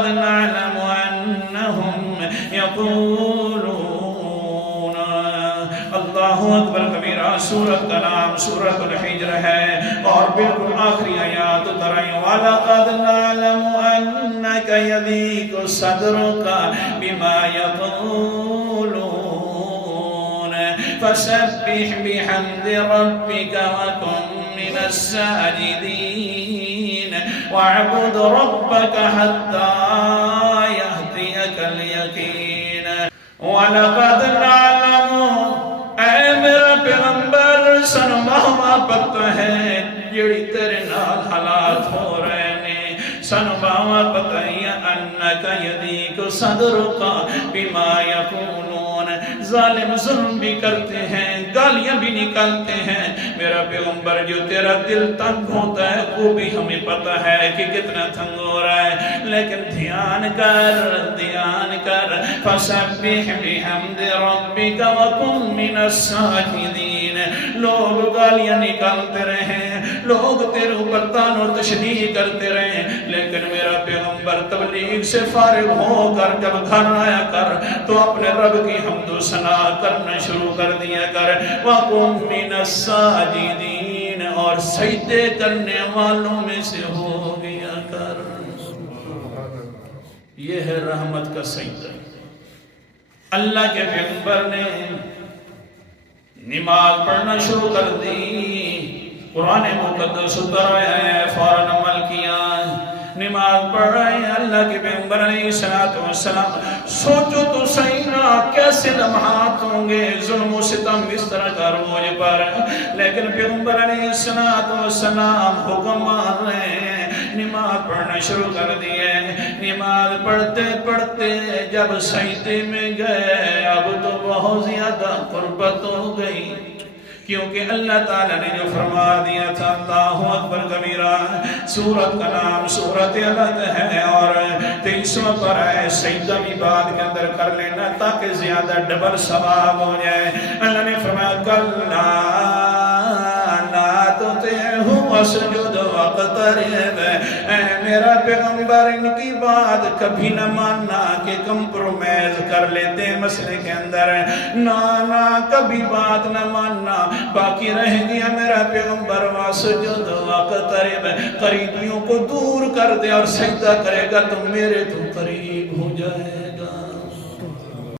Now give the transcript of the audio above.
وَلَقَدْ نَعْلَمُ أَنَّهُمْ يَقُولُونَ اللہ اکبر کبیرہ. سورت کا نام سورت الحجر ہے اور بالکل آخری آیات ترائیں وَلَقَدْ نَعْلَمُ أَنَّكَ يَضِيقُ صَدْرُكَ بِمَا يَقُولُونَ فَسَبِّحْ بِحَمْدِ رَبِّكَ وَكُن مِّنَ السَّاجِدِينَ وَاعْبُدْ رَبَّكَ حَتَّى يَأْتِيَكَ الْيَقِينُ. وَلَقَدْ نَعْلَمُ اے میرا پیغمبر سن محبت ہے جڑی تیرے نال حالات ہو رہے نے. سن محبت ہے انک یضیق صدرک بما یقولون. ظالم ظلم بھی کرتے ہیں, گالیاں بھی نکالتے ہیں. میرا پیغمبر جو تیرا دل تنگ ہوتا ہے وہ بھی ہمیں پتہ ہے کہ کتنا تنگ ہو رہا ہے, لیکن دھیان کر فسبح بحمد ربک وکن من الساجدین. لوگ گالیاں نکالتے رہے, لوگ تیرے اوپر تان و تشنیع کرتے رہے, لیکن میرا پیغمبر تبلیغ سے فارغ ہو کر جب گھر آیا کر تو اپنے رب کی حمد و ثنا کرنا شروع کر دیا کر. وَقُمْ مِنَ السَّاجِدِينَ اور سجدے کرنے والوں میں سے ہو گیا کر. یہ ہے رحمت کا سجدہ. اللہ کے پیغمبر نے نماز پڑھنا شروع کر دی. قرآن مقدس اتر آیا ہے, فوراً عمل کیا, نماز پڑھ رہے ہیں. اللہ کے پیغمبر علیہ السلام سوچو تو صحیح نا کیسے لمحات ہوں گے ظلم و ستم اس طرح کا روز پر, لیکن پیغمبر علیہ السلام حکم مان رہے ہیں, نماز پڑھنا شروع کر دیے. نماز پڑھتے پڑھتے جب سجدے میں گئے اب تو بہت زیادہ قربت ہو گئی, کیونکہ اللہ تعالیٰ نے جو فرما دیا تھا. اللہ اکبر کبیرہ. سورت کا نام سورت الگ ہے اور 300 پر ہے. سجدہ بھی بعد کے اندر کر لینا تاکہ زیادہ ڈبل ثواب ہو جائے. اللہ نے فرمایا کَلَّا لَا تُطِعْهُ وَاسْجُدْ وَاقْتَرِب. اے میرا پیغمبر ان کی بات کبھی نہ ماننا کہ کمپرومائز کر لیتے ہیں مسئلے کے اندر, نہ کبھی بات نہ ماننا. باقی رہ گیا میرا پیغمبر وَاسْجُدْ وَاقْتَرِب, قریبیوں کو دور کر دے اور سجدہ کرے گا تو میرے تو قریب ہو جائے.